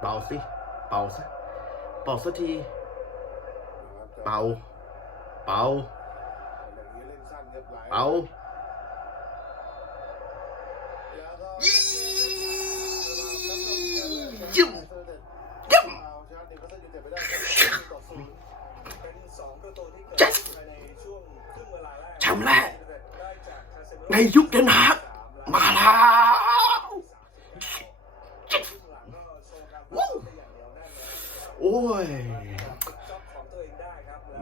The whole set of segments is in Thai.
เป่าสิ เป่าซะเป่าสักที เป่า เป่า เป่ายิ้มยิ้ม Yes แชมป์แรกในยุคเดนฮากมาแล้ววู้โอ้ ย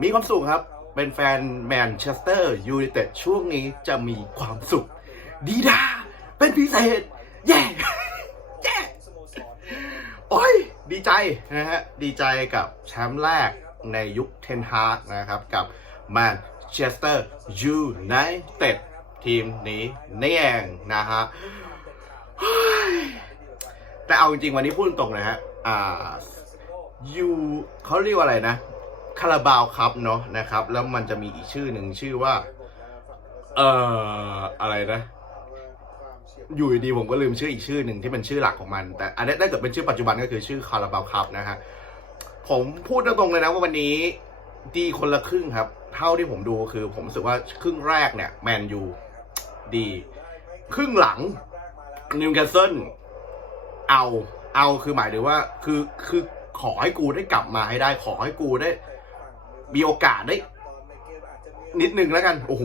มีความสุขครับ เป็นแฟนแมนเชสเตอร์ยูไนเต็ดช่วงนี้จะมีความสุข ดีดา เป็นพิเศษเย้เย้โอ้ย ดีใจนะฮะ ดีใจกับแชมป์แรกในยุคเทนฮากนะครับ กับแมนเชสเตอร์ยูไนเต็ดทีมนี้นี่เองนะฮะแต่เอาจริงๆวันนี้พูดตรงนะฮะ อ่า ยูเขาเรียกว่าอะไรนะคาราบาวครับเนาะนะครับ แล้วมันจะมีอีกชื่อหนึ่งชื่อว่า เอ่ออะไรนะอยู่ดีผมก็ลืมชื่ออีกชื่อหนึ่งที่เป็นชื่อหลักของมัน แต่อันนี้ถ้าเกิดเป็นชื่อปัจจุบันก็คือชื่อคาราบาวครับนะฮะผมพูดตรงๆเลยนะว่าวันนี้ดีคนละครึ่งครับ เท่าที่ผมดูคือ ผมรู้สึกว่าครึ่งแรกเนี่ยแมนยูดี ครึ่งหลังนิวคาสเซิลเอาเอาคือหมายถึงว่าคือคือ ขอให้กูได้กลับมาให้ได้ ขอให้กูได้ มีโอกาสได้ นิดนึงแล้วกัน โอ้โห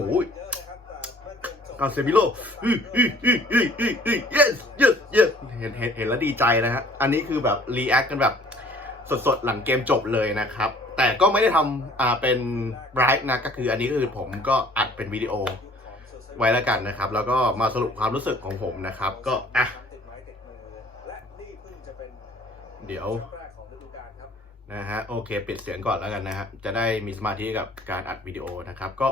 กาเซมิโลอืออืออืออืออือ yes yes yes เห็นเห็นเห็นแล้วดีใจนะฮะ อันนี้คือแบบรีแอคกันแบบสดๆ หลังเกมจบเลยนะครับ แต่ก็ไม่ได้ทำอ่าเป็นไรท์นะ ก็คืออันนี้ก็คือผมก็อัดเป็นวิดีโอไว้แล้วกันนะครับ แล้วก็มาสรุปความรู้สึกของผมนะครับ ก็อะ เดี๋ยว นะฮะโอเคปิดเสียงก่อนแล้วกันนะฮะจะได้มีสมาธิกับการอัดวิดีโอนะครับ ก็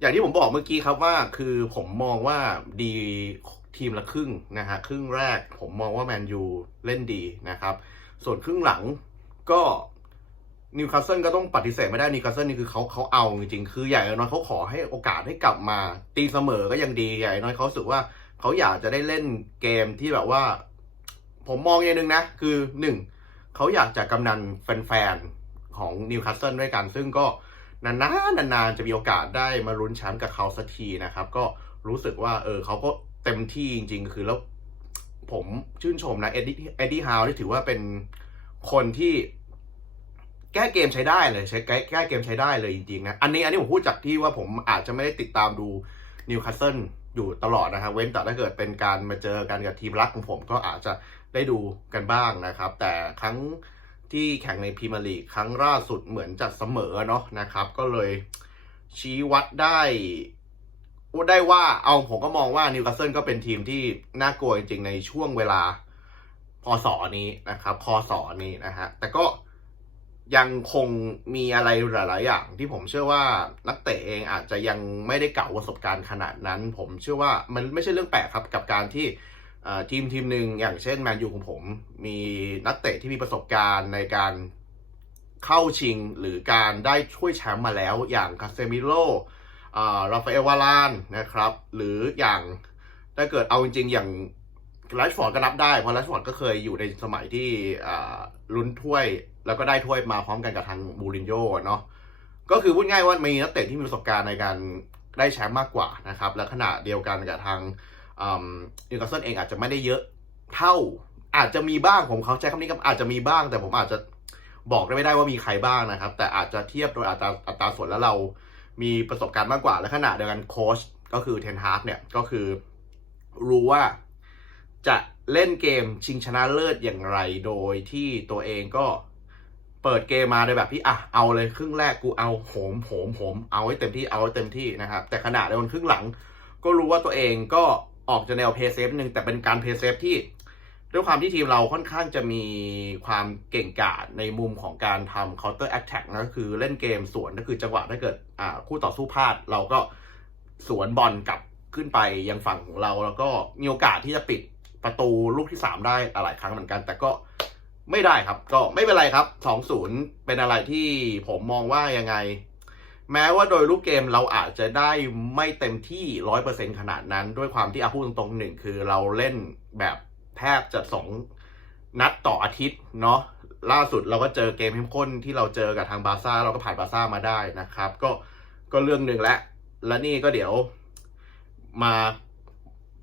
อย่างที่ผมบอกเมื่อกี้ครับว่าคือผมมองว่าดีทีมละครึ่งนะฮะครึ่งแรกผมมองว่าแมนยูเล่นดีนะครับ ส่วนครึ่งหลังก็นิวคาสเซิลก็ต้องปฏิเสธไม่ได้นิวคาสเซิลนี่คือเขาเขาเอาจริงๆ คือใหญ่น้อยเขาขอให้โอกาสให้กลับมา ตีเสมอก็ยังดีใหญ่น้อยเขาสึกว่าเขาอยากจะได้เล่นเกมที่แบบว่า ผมมองอย่างหนึ่งนะ คือหนึ่ง เขาอยากจะกำนันแฟนๆ ของนิวคาสเซิลด้วยกัน ซึ่งก็นานๆนานๆจะมีโอกาสได้มาลุ้นแชมป์กับเขาสักทีนะครับ ก็รู้สึกว่าเออเขาก็เต็มที่จริงๆ คือแล้วผมชื่นชมนะเอ็ดดี้เอ็ดดี้ฮาวที่ถือว่าเป็นคนที่แก้เกมใช้ได้เลยใช้แก้แก้เกมใช้ได้เลยจริงๆนะอันนี้อันนี้ผมพูดจากที่ว่าผมอาจจะไม่ได้ติดตามดูนิวคาสเซิล อยู่ตลอดนะครับเว้นแต่ถ้าเกิดเป็นการมาเจอกันกับทีมรักของผมก็อาจจะได้ดูกันบ้างนะครับ แต่ครั้งที่แข่งในพรีเมียร์ลีกครั้งล่าสุดเหมือนจะเสมอเนาะนะครับ ก็เลยชี้วัดได้ได้ว่าเอาผมก็มองว่านิวคาสเซิลก็เป็นทีมที่น่ากลัวจริงๆในช่วงเวลาพศนี้นะครับพศนี้นะฮะแต่ก็ ยังคงมีอะไรหลาย ๆ อย่างที่ผมเชื่อว่านักเตะเองอาจจะยังไม่ได้เก่าประสบการณ์ขนาดนั้น ผมเชื่อว่ามันไม่ใช่เรื่องแปลกครับกับการที่ทีมทีมหนึ่งอย่างเช่นแมนยูของผม มีนักเตะที่มีประสบการณ์ในการเข้าชิงหรือการได้ช่วยแชมป์มาแล้วอย่างคาเซมิโลอ่าราฟาเอลวาลานนะครับ หรืออย่างถ้าเกิดเอาจริง ๆ อย่างแรชฟอร์ดก็นับได้ เพราะแรชฟอร์ดก็เคยอยู่ในสมัยที่ลุ้นถ้วย แล้วก็ได้ถ้วยมาพร้อมกันกับทางบูรินโญ่เนาะก็คือพูดง่ายว่ามีนักเตะที่มีประสบการณ์ในการได้แชมป์มากกว่านะครับ และขณะเดียวกันกับทางนิวคาสเซิลเองอาจจะไม่ได้เยอะเท่าอาจจะมีบ้างผมเขาใช้คำนี้ก็อาจจะมีบ้าง แต่ผมอาจจะบอกได้ไม่ได้ว่ามีใครบ้างนะครับ แต่อาจจะเทียบโดยอัตราอัตราส่วนแล้วเรามีประสบการณ์มากกว่า และขณะเดียวกันโค้ชก็คือเทนฮาร์กเนี่ยก็คือรู้ว่าจะเล่นเกมชิงชนะเลิศอย่างไร โดยที่ตัวเองก็ เปิดเกมมาในแบบที่อะเอาเลยครึ่งแรกกูเอาโหมโหมโหมเอาให้เต็มที่เอาให้เต็มที่นะครับ แต่ขณะเดียวกันครึ่งหลัง ก็รู้ว่าตัวเองก็ออกจะแนวเพย์เซฟนึงแต่เป็นการเพย์เซฟที่ด้วยความที่ทีมเราค่อนข้างจะมีความเก่งกาจในมุมของการทำ counter attack นะก็คือเล่นเกมสวนก็คือจังหวะถ้าเกิดอ่าคู่ต่อสู้พลาด เราก็สวนบอลกลับขึ้นไปยังฝั่งของเรา แล้วก็มีโอกาสที่จะปิดประตูลูกที่ 3 ได้หลายครั้งเหมือนกัน แต่ก็ ไม่ได้ครับ ก็ไม่เป็นไรครับ2-0เป็นอะไรที่ผมมองว่ายังไง แม้ว่าโดยรูปเกมเราอาจจะได้ไม่เต็มที่100%ขนาดนั้น ด้วยความที่อาพูดตรงๆหนึ่งคือเราเล่นแบบแทบจะสองนัดต่ออาทิตย์เนาะล่าสุดเราก็เจอเกมเข้มข้นที่เราเจอกับทางบาซ่าเราก็ผ่านบาซ่ามาได้นะครับ ก็ก็เรื่องหนึ่งแล้วและนี่ก็เดี๋ยวมา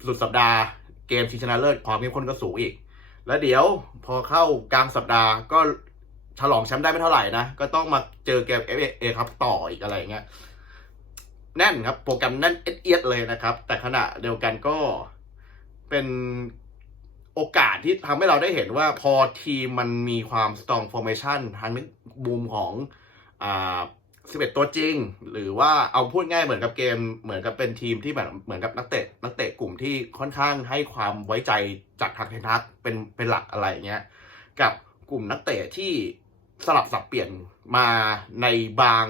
สุดสัปดาห์เกมชิงชนะเลิศความเข้มข้นก็สูงอีก แล้วเดี๋ยวพอเข้ากลางสัปดาห์ก็ฉลองแชมป์ได้ไม่เท่าไหร่นะ ก็ต้องมาเจอเกมเอฟเอครับต่ออีกอะไรเงี้ยแน่นครับ โปรแกรมแน่นเอียดเลยนะครับ แต่ขณะเดียวกันก็เป็นโอกาสที่ทำให้เราได้เห็นว่าพอทีมมันมีความ strong formation ทั้งมุมของอ่า 11 ตัวจริง หรือว่าเอาพูดง่ายเหมือนกับเกม เหมือนกับเป็นทีมที่แบบเหมือนกับนักเตะนักเตะกลุ่มที่ค่อนข้างให้ความไว้ใจจากทางเทนทักเป็นเป็นหลักอะไรเงี้ยกับกลุ่มนักเตะที่สลับสับเปลี่ยนมาในบาง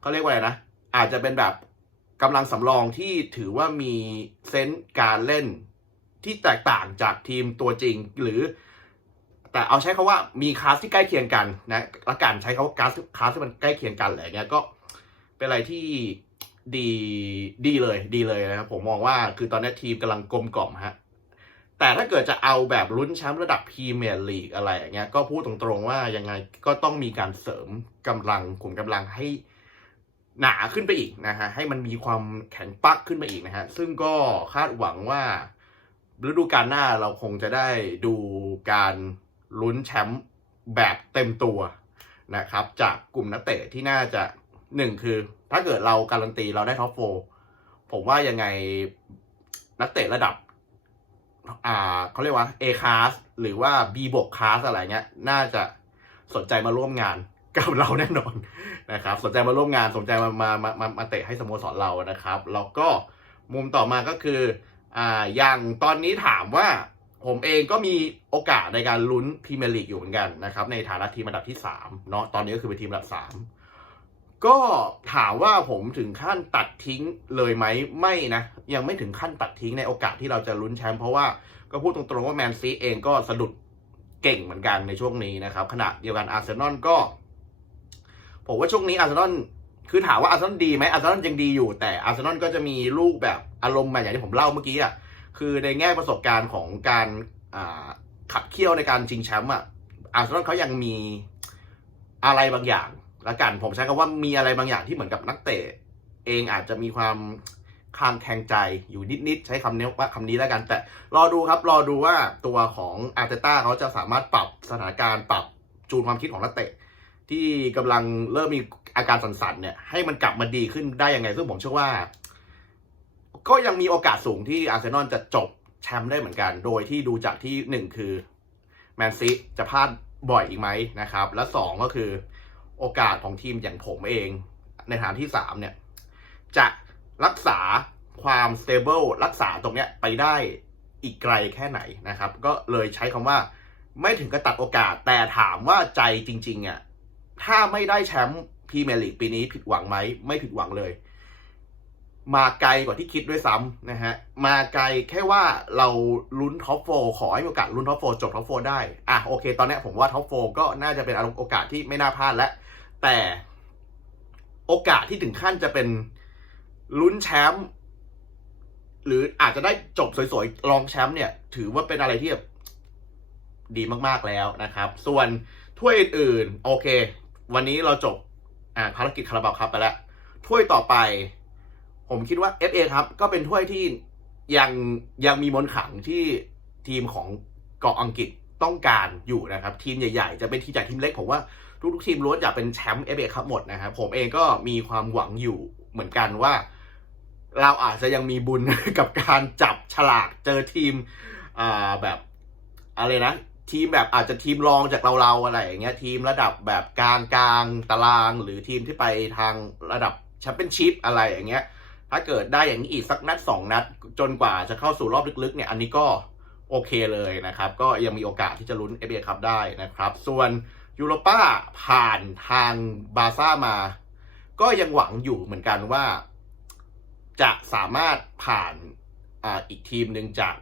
เขาเรียกว่าอะไรนะ อาจจะเป็นแบบกำลังสำรองที่ถือว่ามีเซนส์การเล่นที่แตกต่างจากทีมตัวจริง หรือ แต่เอาใช้คาว่ามีคลาสที่ใกล้เคียงกันนะละกันใช้คาว่าคลาสคลาสที่มันใกล้เคียงกันอะไรเงี้ยก็เป็นอะไรที่ดีดีเลยดีเลยนะครับผมมองว่าคือตอนนี้ทีมกำลังกลมกล่อมฮะแต่ถ้าเกิดจะเอาแบบลุ้นแชมป์ระดับพรีเมียร์ลีกอะไรอย่างเงี้ยก็พูดตรงๆว่ายังไงก็ต้องมีการเสริมกำลังกลุ่มกำลังให้หนาขึ้นไปอีกนะฮะให้มันมีความแข็งปักขึ้นไปอีกนะฮะซึ่งก็คาดหวังว่าฤดูกาลหน้าเราคงจะได้ดูการ ลุ้นแชมป์แบบเต็มตัวนะครับ จากกลุ่มนักเตะที่น่าจะหนึ่งคือ ถ้าเกิดเราการันตีเราได้ท็อปโฟผมว่ายังไงนักเตะระดับ อ่าเขาเรียกว่า A class หรือว่า B บวก class อะไรเงี้ย น่าจะสนใจมาร่วมงานกับเราแน่นอนนะครับ สนใจมาร่วมงานสนใจมามามามามาเตะให้สโมสรเรานะครับ แล้วก็มุมต่อมาก็คืออ่าอย่างตอนนี้ถามว่า ผมเองก็มีโอกาสในการลุ้นพรีเมียร์ลีกอยู่เหมือนกันนะครับ ในฐานะทีมอันดับที่3เนาะตอนนี้ก็คือเป็นทีมอันดับ 3 ก็ถามว่าผมถึงขั้นตัดทิ้งเลยไหมไม่นะ ยังไม่ถึงขั้นตัดทิ้งในโอกาสที่เราจะลุ้นแชมป์เพราะว่าก็พูดตรงๆว่าแมนซีเองก็สะดุดเก่งเหมือนกันในช่วงนี้นะครับขณะเดียวกันอาร์เซนอลก็ผมว่าช่วงนี้อาร์เซนอลคือถามว่าอาร์เซนอลดีไหมอาร์เซนอลยังดีอยู่แต่อาร์เซนอลก็จะมีลูกแบบอารมณ์แบบอย่างที่ผมเล่าเมื่อกี้อะ คือในแง่ประสบการณ์ของการขับเคี่ยวในการชิงแชมป์อะอาร์เซนอลเขายังมีอะไรบางอย่างละกัน ผมใช้คำว่ามีอะไรบางอย่างที่เหมือนกับนักเตะเองอาจจะมีความคลางแคลงใจอยู่นิดๆใช้คำนี้ว่าคำนี้แล้วกัน แต่รอดูครับรอดูว่าตัวของอาร์เตต้าเขาจะสามารถปรับสถานการณ์ปรับจูนความคิดของนักเตะ ที่กำลังเริ่มมีอาการสั่นๆเนี่ยให้มันกลับมาดีขึ้นได้ยังไง ซึ่งผมเชื่อว่า ก็ยังมีโอกาสสูงที่อาร์เซนอลจะจบแชมป์ได้เหมือนกัน โดยที่ดูจากที่หนึ่งคือแมนซีจะพลาดบ่อยอีกไหมนะครับ และสองก็คือโอกาสของทีมอย่างผมเอง ในฐานที่สามเนี่ย จะรักษาความ stable รักษาตรงเนี้ยไปได้อีกไกลแค่ไหนนะครับ ก็เลยใช้คำว่าไม่ถึงกับตัดโอกาส แต่ถามว่าใจจริงๆอะถ้าไม่ได้แชมป์พรีเมียร์ลีกปีนี้ผิดหวังไหม ไม่ผิดหวังเลย มาไกลกว่าที่คิดด้วยซ้ำนะฮะ มาไกลแค่ว่าเราลุ้นท็อปโฟขอให้มีโอกาสลุ้นท็อปโฟจบท็อปโฟได้ อะโอเค ตอนนี้ผมว่าท็อปโฟก็น่าจะเป็นโอกาสที่ไม่น่าพลาดแล้ว แต่โอกาสที่ถึงขั้นจะเป็นลุ้นแชมป์หรืออาจจะได้จบสวยๆรองแชมป์เนี่ย ถือว่าเป็นอะไรที่แบบดีมากๆแล้วนะครับ ส่วนถ้วยอื่นๆโอเค วันนี้เราจบอ่าภารกิจคาราบาวครับไปแล้วถ้วยต่อไป ผมคิดว่า FA ครับก็เป็นถ้วยที่ยังยังมีมนขังที่ทีมของเกาะอังกฤษต้องการอยู่นะครับ ทีมใหญ่ๆ จะเป็นทีมจากทีมเล็กผมว่าทุกๆทีมล้วนอยากเป็นแชมป์ FA ครับหมดนะครับผมเองก็มีความหวังอยู่เหมือนกันว่า เราอาจจะยังมีบุญกับการจับฉลากเจอทีมอ่าแบบอะไรนะ ทีมแบบอาจจะทีมรองจากเราเราๆอะไรอย่างเงี้ยทีมระดับแบบกลางกลางตาราง หรือทีมที่ไปทางระดับแชมเปี้ยนชิพอะไรอย่างเงี้ย ถ้าเกิดได้อย่างนี้อีกสักนัดสองนัด จนกว่าจะเข้าสู่รอบลึกๆเนี่ยอันนี้ก็โอเคเลยนะครับ ก็ยังมีโอกาสที่จะลุ้น FA ครับได้นะครับ ส่วนยูโรป้าผ่านทางบาซ่ามา ก็ยังหวังอยู่เหมือนกันว่า จะสามารถผ่านอ่าอีกทีมหนึ่งจาก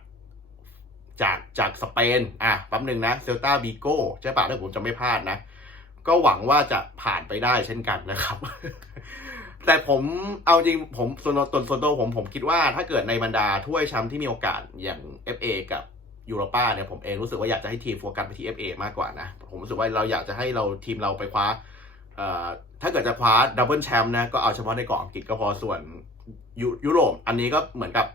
จากจากสเปน อะแป๊บหนึ่งนะเซลตาบีโก้ใช่ปะถ้าผมจะไม่พลาดนะ ก็หวังว่าจะผ่านไปได้เช่นกันนะครับ แต่ผมเอาจริงผมส่วนตัวส่วนตัวผมผมคิดว่าถ้าเกิดในบรรดาถ้วยแชมป์ที่มีโอกาสอย่าง FA กับยูโรป้าเนี่ยผมเองรู้สึกว่าอยากจะให้ทีมโฟกัสไปที่ FA มากกว่านะ ผมรู้สึกว่าเราอยากจะให้เราทีมเราไปคว้าเอ่อถ้าเกิดจะคว้าดับเบิลแชมป์นะก็เอาเฉพาะในกาะอังกฤษก็พอส่วนยุยุโรปอันนี้ก็เหมือนกับ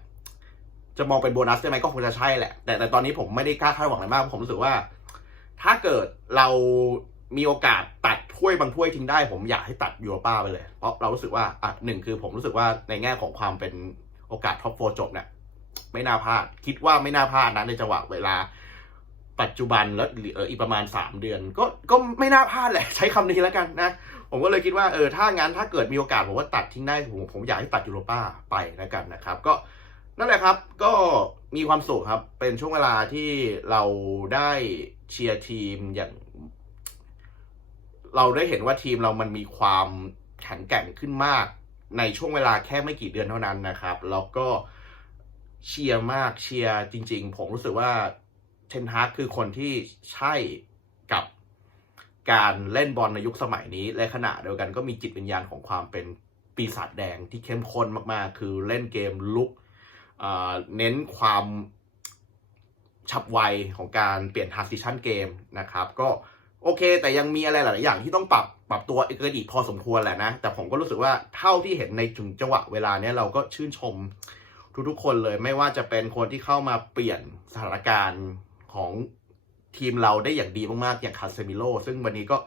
จะมองเป็นโบนัสได้ไหมก็คงจะใช่แหละ แต่แต่ตอนนี้ผมไม่ได้กล้าคาดหวังอะไรมากผมรู้สึกว่า ถ้าเกิดเรามีโอกาสตัด ถ้วยบางถ้วยทิ้งได้ผมอยากให้ตัดยูโรป้าไปเลย เพราะเรารู้สึกว่าอะหนึ่งคือผมรู้สึกว่าในแง่ของความเป็นโอกาสท็อปโฟจบเนี่ยไม่น่าพลาด คิดว่าไม่น่าพลาดนะในจังหวะเวลาปัจจุบันแล้วเหลืออีกประมาณสามเดือน ก็ก็ไม่น่าพลาดแหละ ใช้คำนี้แล้วกันนะ ผมก็เลยคิดว่าเออถ้างั้นถ้าเกิดมีโอกาสผมว่าตัดทิ้งได้ผมผมอยากให้ตัดยูโรป้าไปแล้วกันนะครับ ก็นั่นแหละครับก็มีความสุขครับเป็นช่วงเวลาที่เราได้เชียร์ทีมอย่าง เราได้เห็นว่าทีมเรามันมีความแข็งแกร่งขึ้นมาก ในช่วงเวลาแค่ไม่กี่เดือนเท่านั้นนะครับ แล้วก็เชียร์มากเชียร์จริง ๆ ผมรู้สึกว่าเทนฮากคือคนที่ใช่กับการเล่นบอลในยุคสมัยนี้และขณะเดียวกันก็มีจิตวิญญาณของความเป็นปีศาจแดงที่เข้มข้นมากๆ คือเล่นเกมลุกเเน้นความฉับไวของการเปลี่ยน transition เกมนะครับ ก็ โอเค แต่ยังมีอะไรหลายอย่างที่ต้องปรับปรับตัวเอีกอีกพอสมควรแหละนะ แต่ผมก็รู้สึกว่าเท่าที่เห็นในถึงจังหวะเวลาเนี้ยเราก็ชื่นชมทุกๆคนเลยไม่ว่าจะเป็นคนที่เข้ามาเปลี่ยนสถานการณ์ของทีมเราได้อย่างดีมากๆ อย่างคาเซมิโลซึ่งวันนี้ก็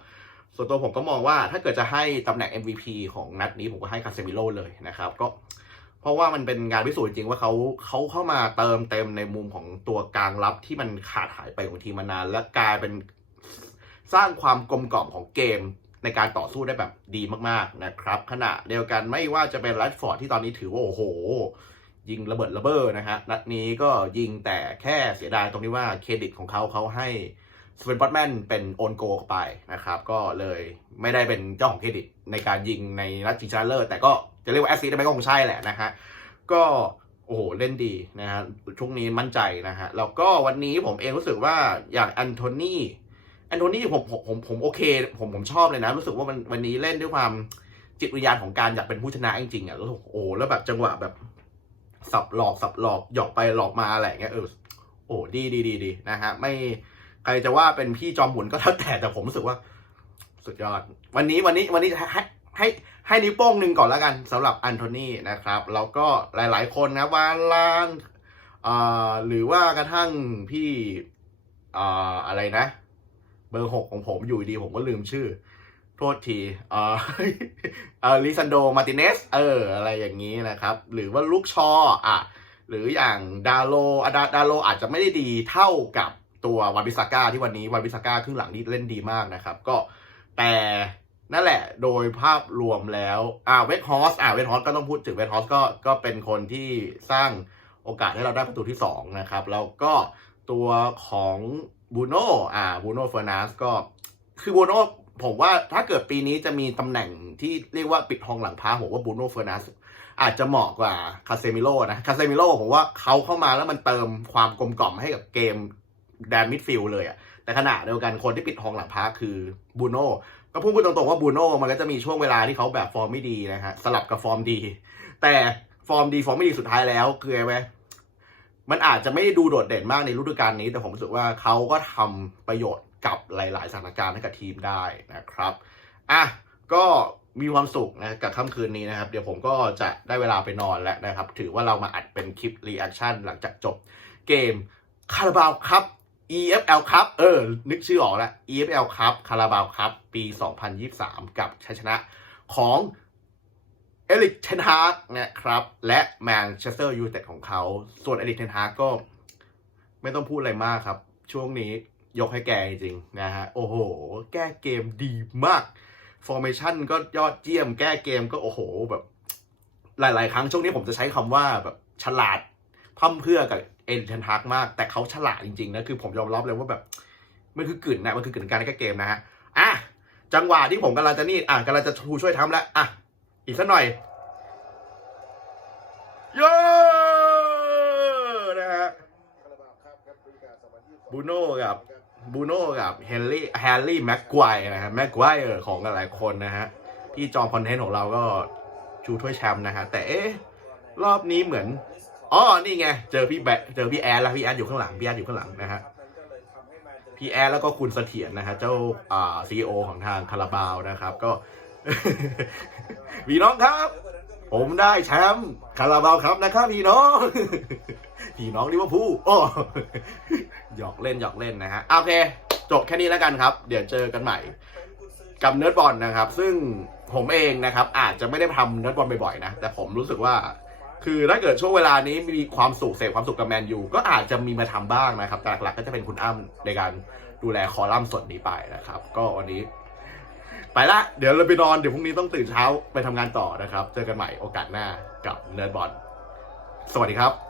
ส่วนตัวผมก็มองว่าถ้าเกิดจะให้ตำแหน่ง MVP ของนัดนี้ผมก็ให้คาเซมิโลเลยนะครับ ก็เพราะว่ามันเป็นงานพิสูจน์จริงว่าเขาเขาเข้ามาเติมเต็มในมุมของตัวกลางรับที่มันขาดหายไปของทีมมานาน และกลายเป็น สร้างความกลมกล่อมของเกมในการต่อสู้ได้แบบดีมากๆนะครับ ขณะเดียวกันไม่ว่าจะเป็นแรดฟอร์ดที่ตอนนี้ถือว่าโอ้โห ยิงระเบิดระเบ้อนะฮะนัดนี้ก็ยิงแต่แค่เสียดายตรงที่ว่าเครดิตของเขาเขาให้สเวนบอตแมนเป็นโอนโกไปนะครับ ก็เลยไม่ได้เป็นเจ้าของเครดิตในการยิงในนัดชิงชนะเลิศแต่ก็จะเรียกว่าแอสซิสต์ได้ไหมก็คงใช่แหละนะฮะก็โอ้โห เล่นดีนะฮะช่วงนี้มั่นใจนะฮะแล้วก็วันนี้ผมเองรู้สึกว่าอย่างแอนโทนี อันโทนีผมผมผมผมโอเค ผมผมชอบเลยนะ รู้สึกว่ามันวันนี้เล่นด้วยความจิตวิญญาณของการอยากเป็นผู้ชนะจริงๆอะแล้วโอ้แล้วแบบจังหวะแบบ สับหลอกสับหลอกหยอกไปหลอกมาอะไรเงี้ยเออโอ้ดีดีดีดีนะฮะไม่ใครจะว่าเป็นพี่จอมหมุนก็แล้วแต่แต่ผมรู้สึกว่า สุดยอด วันนี้วันนี้วันนี้ให้ให้ให้นิ้วโป้งหนึ่งก่อนแล้วกันสำหรับอันโทนีนะครับแล้วก็หลาย ๆ คนนะวานลานอ่าหรือว่ากระทั่งพี่อ่าอะไรนะ เบอร์หกของผมอยู่ดีผมก็ลืมชื่อ โทษทีเอ่อเออลิซันโด มาติเนส เออ อะไรอย่างนี้นะครับ หรือว่าลูกชออะ หรืออย่างดาโลอดาดาโลอาจจะไม่ได้ดีเท่ากับตัววันบิสาก้าที่วันนี้วันบิสาก้าครึ่งหลังนี่เล่นดีมากนะครับ ก็แต่นั่นแหละโดยภาพรวมแล้วอ่าเวทฮอสอ่าเวทฮอสก็ต้องพูดถึงเวทฮอสก็ก็เป็นคนที่สร้างโอกาสให้เราได้ประตูที่สองนะครับ แล้วก็ ตัวของบูโน่อ่าบูโน่เฟอร์นัสก็ คือบูโน่ผมว่าถ้าเกิดปีนี้จะมีตำแหน่งที่เรียกว่าปิดทองหลังพระผมว่าบูโน่เฟอร์นัสอาจจะเหมาะกว่าคาเซมิโลนะคาเซมิโลผมว่าเขาเข้ามาแล้วมันเติมความกลมกล่อมให้กับเกมแดนมิดฟิลด์เลยอะแต่ขณะเดียวกันคนที่ปิดทองหลังพระคือบูโน่ก็พูดตรงๆว่าบูโน่มันก็จะมีช่วงเวลาที่เขาแบบฟอร์มไม่ดีนะฮะสลับกับฟอร์มดี แต่ฟอร์มดีฟอร์มไม่ดีสุดท้ายแล้วคือไงไหม มันอาจจะไม่ได้ดูโดดเด่นมากในฤดูกาลนี้ แต่ผมรู้สึกว่าเขาก็ทำประโยชน์กับหลาย ๆ สถานการณ์ให้กับทีมได้นะครับอะก็มีความสุขนะกับค่ำคืนนี้นะครับ เดี๋ยวผมก็จะได้เวลาไปนอนแล้วนะครับ ถือว่าเรามาอัดเป็นคลิปรีแอคชั่นหลังจากจบเกมคาราบาวครับ EFL ครับเออ นึกชื่อออกแล้ว EFL ครับคาราบาวครับปี 2023 กับชัยชนะของ เอริกเทนฮาร์กนะครับ และแมนเชสเตอร์ยูไนเต็ดของเขา ส่วนเอริกเทนฮาร์กก็ไม่ต้องพูดอะไรมากครับ ช่วงนี้ยกให้แกจริงนะฮะ โอ้โห แก้เกมดีมาก ฟอร์เมชันก็ยอดเยี่ยม แก้เกมก็โอ้โหแบบ หลาย ๆ ครั้งช่วงนี้ผมจะใช้คำว่าแบบฉลาดพร่ำเพื่อกับเอริกเทนฮาร์กมาก แต่เขาฉลาดจริง ๆ นะ คือผมยอมรับเลยว่าแบบมันคือกลิ่นนะมันคือกลิ่นการแก้เกมนะฮะ อะ จังหวะที่ผมกำลังจะนี่ อะกำลังจะทูช่วยทำแล้ว อะ อีกสักหน่อยโย่นะฮะบูโน่กับบูโน่กับเฮนรี่แฮร์รี่แม็กควายนะฮะแม็กควายของหลายคนนะฮะพี่จอมคอนเทนต์ของเราก็ชูถ้วยแชมป์นะฮะแต่เอ๊ะรอบนี้เหมือนอ๋อนี่ไง เจอพี่แบเจอพี่แอดแล้วพี่แอดอยู่ข้างหลังพี่แอดอยู่ข้างหลังนะฮะพี่แอดแล้วก็คุณเสถียรนะฮะเจ้าอ่าซีอของทางคาราบาวนะครับ ก็ พี่น้องครับ ผมได้แชมป์คาราบาวครับนะครับพี่น้องพี่น้องลิเวอร์พูลโอ้หยอกเล่นหยอกเล่นนะฮะโอเค จบแค่นี้แล้วกันครับ เดี๋ยวเจอกันใหม่ กับเนิร์ดบอลนะครับ ซึ่งผมเองนะครับ อาจจะไม่ได้ทำเนิร์ดบอลบ่อยๆนะ แต่ผมรู้สึกว่า คือถ้าเกิดช่วงเวลานี้มีความสุขเสพความสุขกับแมนยูก็อาจจะมีมาทำบ้างนะครับ แต่หลักๆก็จะเป็นคุณอ้ำในการดูแลคอลัมน์ส่วนนี้ไปนะครับ ก็วันนี้ ไปละ เดี๋ยวเราไปนอน เดี๋ยวพรุ่งนี้ต้องตื่นเช้าไปทำงานต่อนะครับ เจอกันใหม่โอกาสหน้ากับเนิร์ดบอลสวัสดีครับ